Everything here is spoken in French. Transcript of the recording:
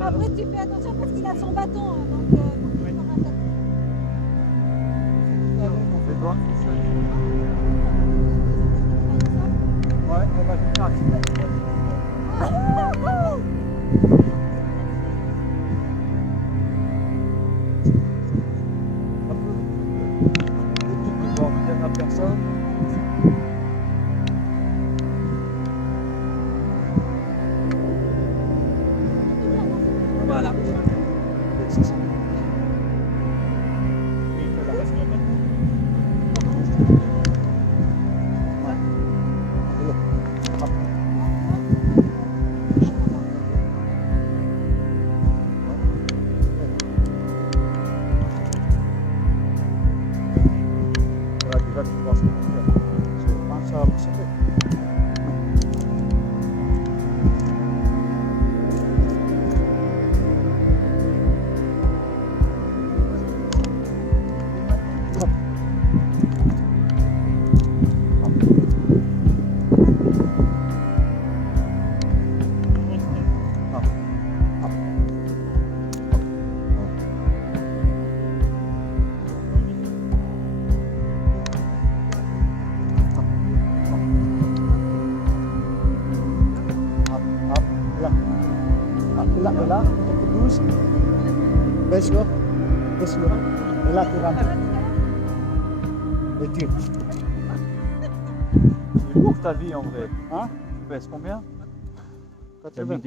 Après, tu fais attention parce qu'il a son bâton, hein, donc faut qu'il se rattrape. C'est toi? Ouais, on va faire un la personne. Voilà. Déjà, tu vois ce que tu fais. Je pense que ça va me sauver. Et là, tu bouges, baisse-le, et là tu rentres. Et tire. C'est lourd ta vie en vrai. Hein? Tu pèses combien? 80.